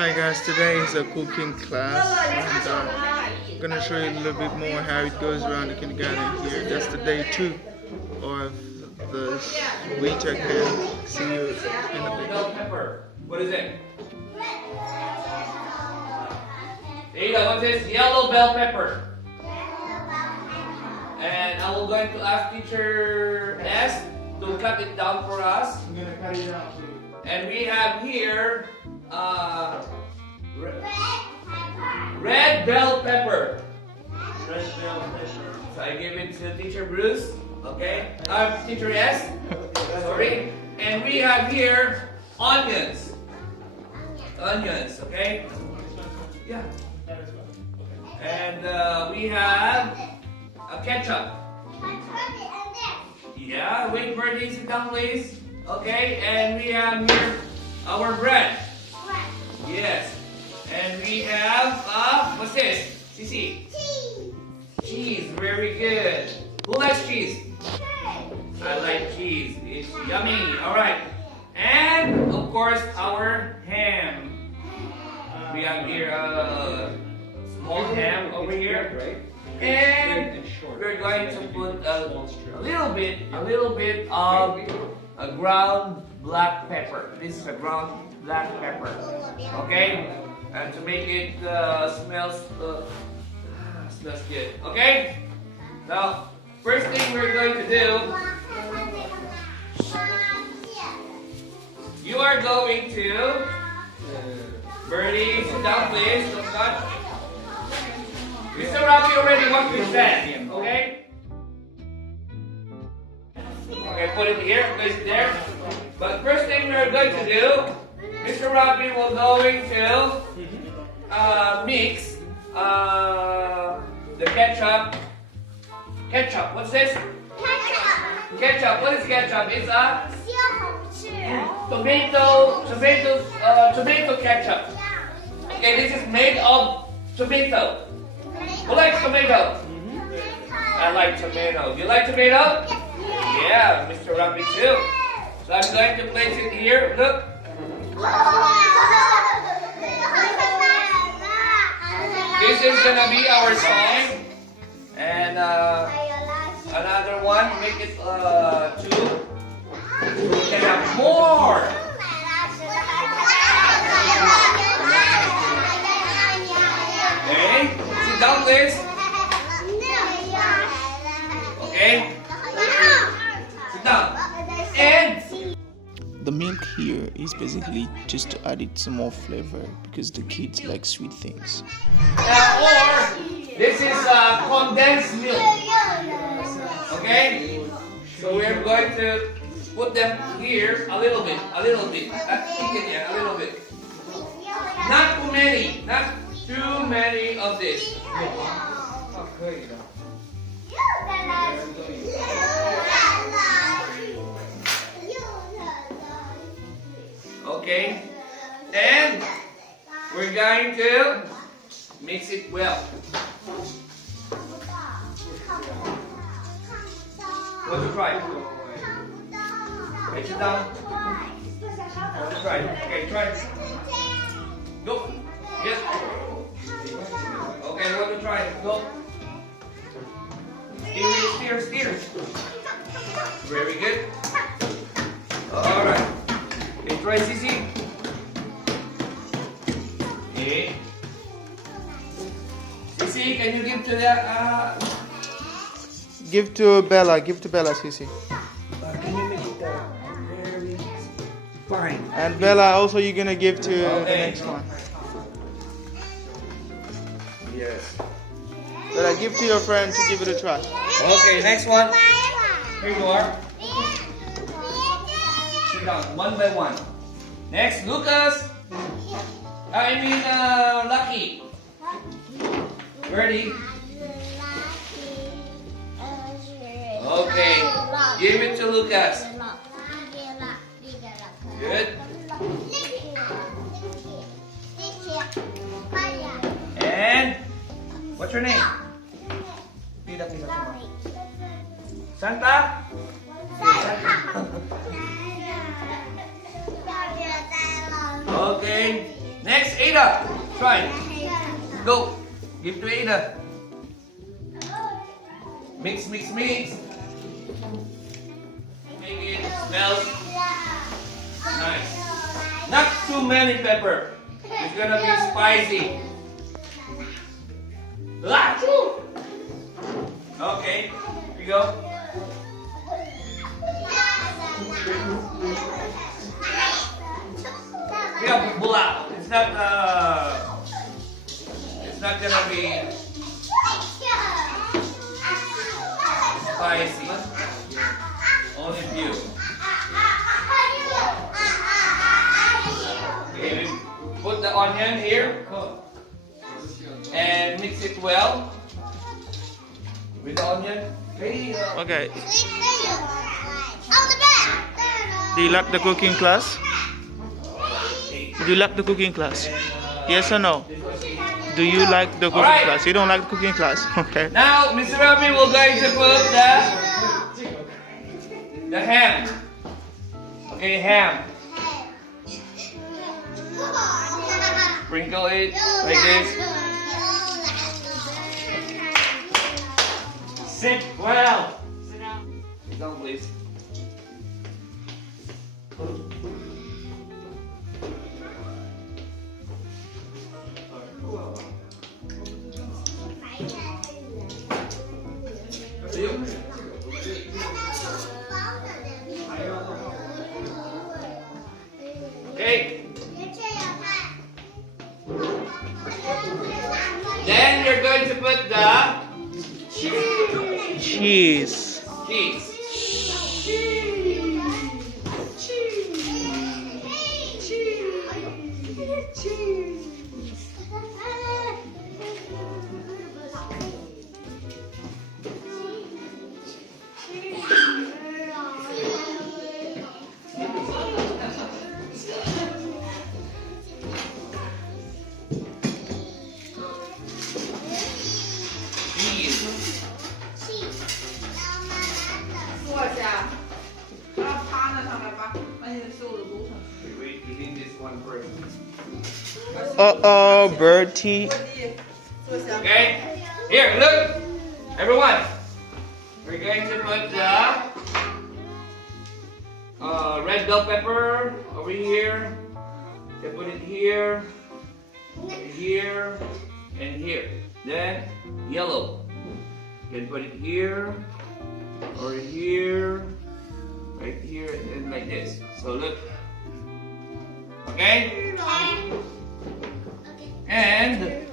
Hi guys, today is a cooking class and I'm going to show you a little bit more how it goes around the kindergarten here. That's the day 2 of the winter camp. See you in a bit. Bell pepper. What is it? Ada, what is yellow bell pepper? And I will going to ask teacher S to cut it down for us. I'm going to cut it down too. And we have here red bell pepper. Red bell pepper. So I give it to teacher Bruce. Okay. Teacher S. Sorry. And we have here onions. Onions. Okay. Yeah. And we have a ketchup. Yeah. Wait for these to come, please. Okay. And we have here our bread. Yes. And we have what's this? Sisi. Cheese. Very good. Who likes cheese? I like cheese. It's yummy. All right. And of course our ham. We have here small ham over here, right? And we're going to put a little bit of a ground black pepper. This is a ground black pepper. Okay, and to make it smells good. Okay. Now, first thing we're going to do, you are going to Birdie, sit down, please. Don't touch. Mr. Robbie already wants to stand. Okay. Okay, put it here, place it there. But first thing we're going to do, Mr. Robbie will going to mix the ketchup. Ketchup, what's this? Ketchup, what is ketchup? It's a tomato ketchup. Okay, this is made of tomato. Who likes tomato? I like tomato. You like tomato? Yeah, Mr. Robbie too. So I'm going to place it here. Look. This is gonna be our song. And another one, make it 2. We can have more. Okay, sit down please. Okay, sit down. And the milk here is basically just to add it some more flavor because the kids like sweet things. or this is condensed milk. Okay, so we're going to put them here a little bit. A little bit. Not too many of this. Okay, and we're going to mix it well. Want to try? Okay, sit down. Want to try? Okay, try. Go. Yes. Okay, want to try? Go. Steer. Very good. All right. Okay, try Sisi. Okay. Sisi, can you give to that? Give to Bella, Sisi. Can you make it very fine? And Bella, also you're gonna give to the next one. Yes. Bella, give to your friend to give it a try. Okay, next one. Here you are. Sit down, one by one. Next, Lucas. Lucky. Ready? Okay, give it to Lucas. Good. And what's your name? Santa? Okay. Next, Ada. Try. Go. Give to Ada. Mix, mix, mix. Make it smell nice. Not too many pepper. It's gonna be spicy. Achoo! Okay, here we go. Yeah, bula. It's not gonna be spicy. Only few. Okay, we put the onion here and mix it well with the onion. Okay. Do you like the cooking class? Do you like the cooking class? Yes or no? Do you like the cooking class? You don't like the cooking class? Okay. Now, Mr. Ravi, we're going to put the ham. Okay, ham. Sprinkle it like this. Sit well. Sit down. Sit down, please. Okay. Then you're going to put the Cheese. cheese. Wait, you need this one first. Uh-oh, Bertie. Okay? Here, look! Everyone! We're going to put the red bell pepper over here. Then put it here, here, and here. Then yellow. Then put it here, or here, right here, and then like this. So look. Okay? And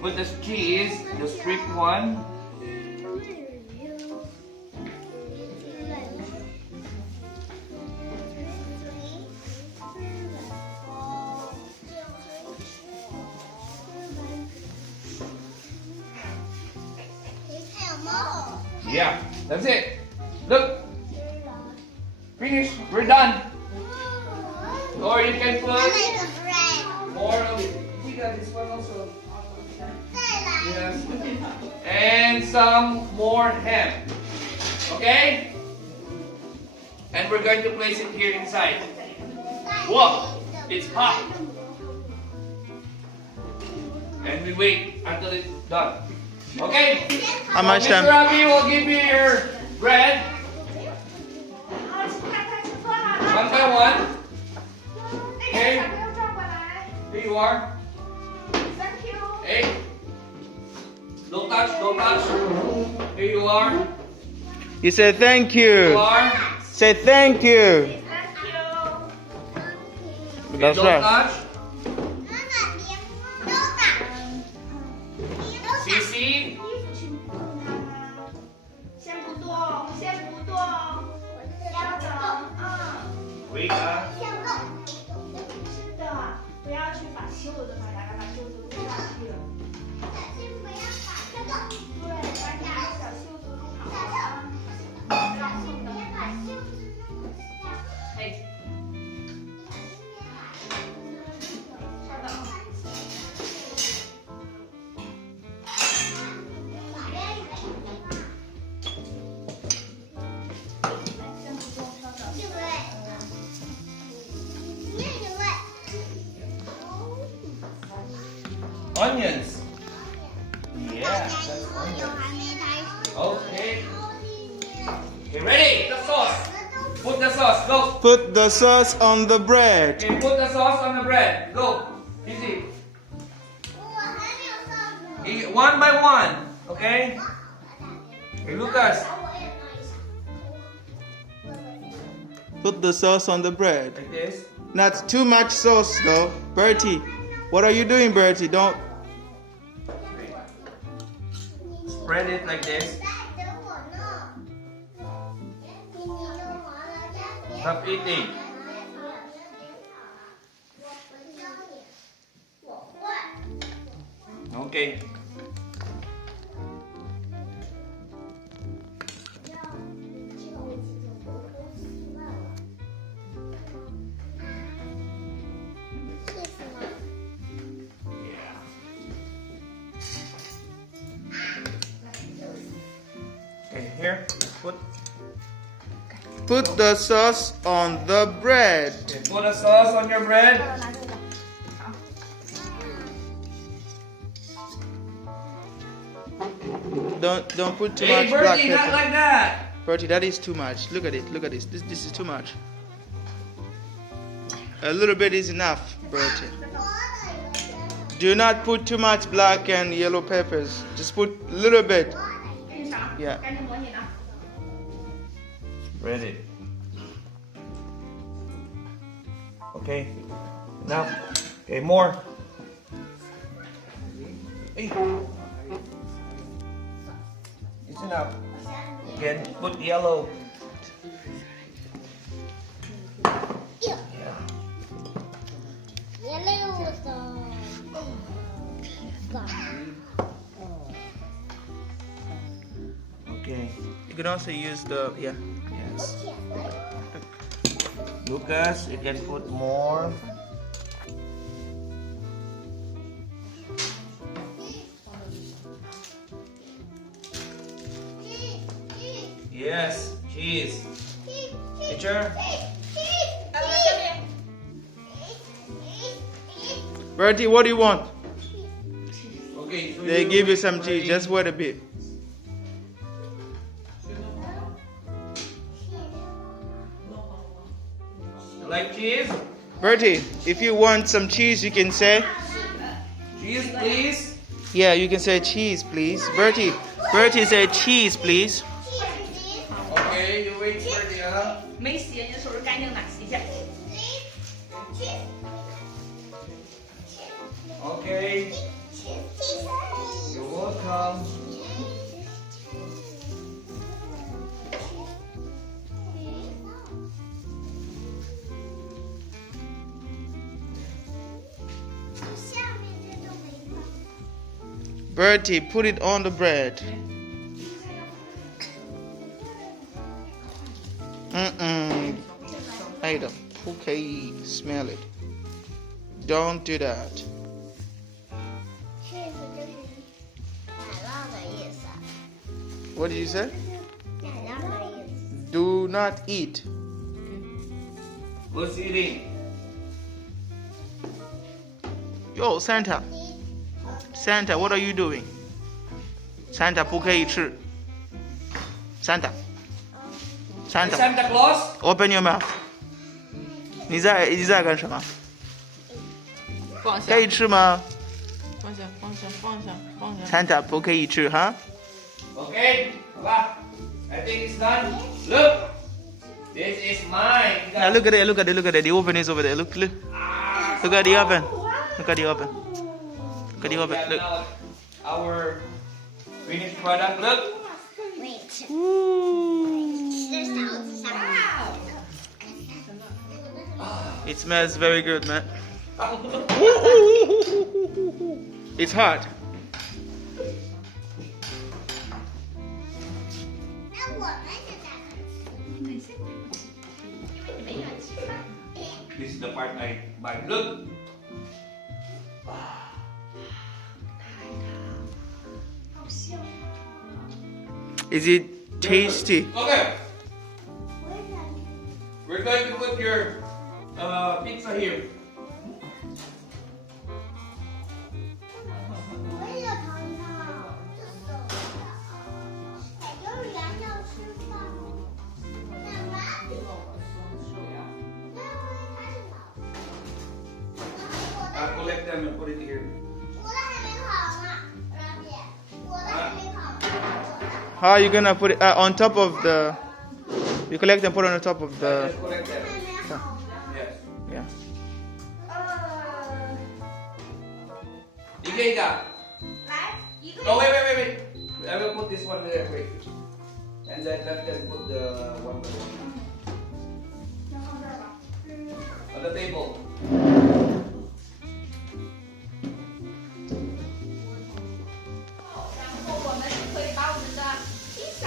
put the cheese, the strip one. Yeah, that's it. Look. Finish. We're done. Or you can put more of it. We got this one also. Yes. And some more ham. Okay? And we're going to place it here inside. Whoa! It's hot. And we wait until it's done. Okay? How much Mr. time? Ravi will give you your bread. One by one. Okay? Here you are. Hey. Don't touch, don't touch. Here you are. You say thank Here you you. are. Say thank you. That's Don't right. touch. Sisi. Wait, 是的，不要去把袖子放下，把袖子弄上去了。对，把你的小袖子弄好了。不要送的。哎。onions. Yeah, that's onions. Okay. Okay, ready? The sauce. Put the sauce. Go. Put the sauce on the bread. Okay, put the sauce on the bread. Go. Easy. One by one. Okay? Hey, Lucas. Put the sauce on the bread. Like this. Not too much sauce though. Bertie, what are you doing, Bertie? Don't. Spread it like this. Stop eating. Okay. Okay, here, Put the sauce on the bread. put a sauce on your bread. Don't put too Hey, much black Bertie, not pepper. like that. Bertie, that is too much. Look at it. Look at this. This is too much. A little bit is enough, Bertie. Do not put too much black and yellow peppers. Just put a little bit. Yeah. Ready. Okay. Now. Okay, more. Hey. It's enough. Again, put yellow. Yeah. Okay. You can also use the Yes. Lucas, you can put more. Yes, cheese. Teacher? Bertie, what do you want? Okay, so They give you some cheese. Just wait a bit. You like cheese? Bertie, if you want some cheese, you can say. Cheese, please. Yeah, you can say cheese, please. Bertie, say cheese, please. Okay, you wait for the 没洗，你的手是干净的，洗一下。 Okay. You're welcome. Bertie, put it on the bread. Adam, okay, smell it. Don't do that. What did you say? Do not eat. Who's eating? Yo, Santa. Santa, what are you doing? Santa 不可以吃。Santa. Santa. Santa Claus? Open your mouth. 你在干什么？放下，可以吃吗放下，放下，放下，放下。 ？Santa 不可以吃哈。 Okay, Papa. I think it's done. Look, this is mine. Now look at it, look at it, look at it. The oven is over there. Look. Look at the oven. Look at the oven. Look at the oven. Got Look. now our finished product. Look. It smells very good, man. It's hot. This is the part I buy. Look. Is it tasty? Okay. We're going to put your pizza here. collect them and put it here. How are you gonna put it on top of the? You collect and put it on top of the. Just collect them. Yes. Yeah. Iga. Oh, wait. I will put this one there, wait. And let them put the one by one. On the table. 我们可以把我们的披萨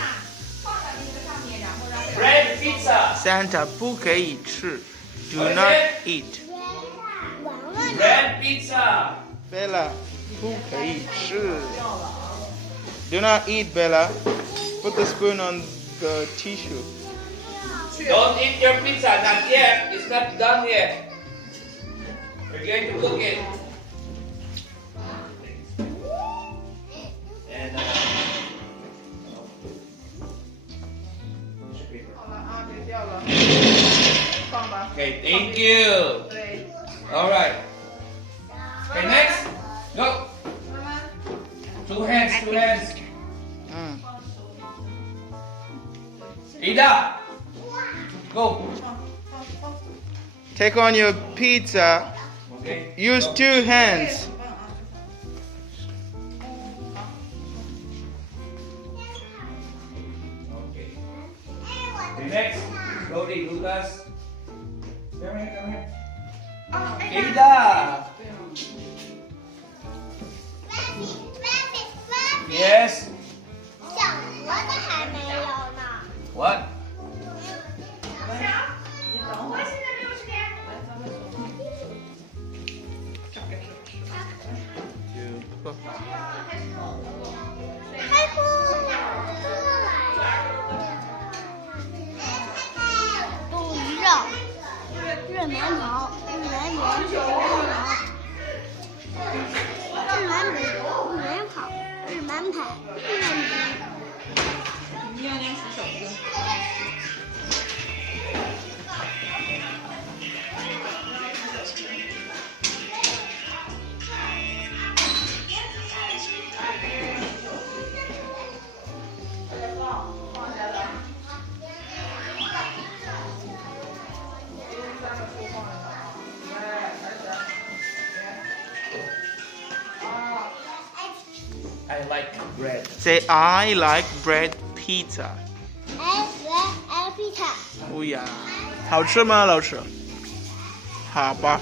放在那个上面，然后让 Bread pizza. Santa 不可以吃 ，Do not eat. Bread pizza. Bella 不可以吃 ，Do not eat, Bella. Put the spoon on the tissue. Don't eat your pizza, not yet. It's not done yet. We're going to cook it. And 好了啊，别掉了，放吧。 okay, thank you. 对， All right. Okay, next. Go. 妈妈。 Two hands. Mm. Ida. Go. Take on your pizza. Okay. Use 2 hands. Okay. Okay, next. Slowly, Lucas. Come here. Ida. Yes. What? 我现在没有时间。 冻鱼肉、热馒头、日兰圆、日兰米、日兰跑、日馒排、日兰米。你娘娘洗手去。 I like bread. Say I like bread pizza. L 披萨。哦呀，好吃吗，老师？好吧。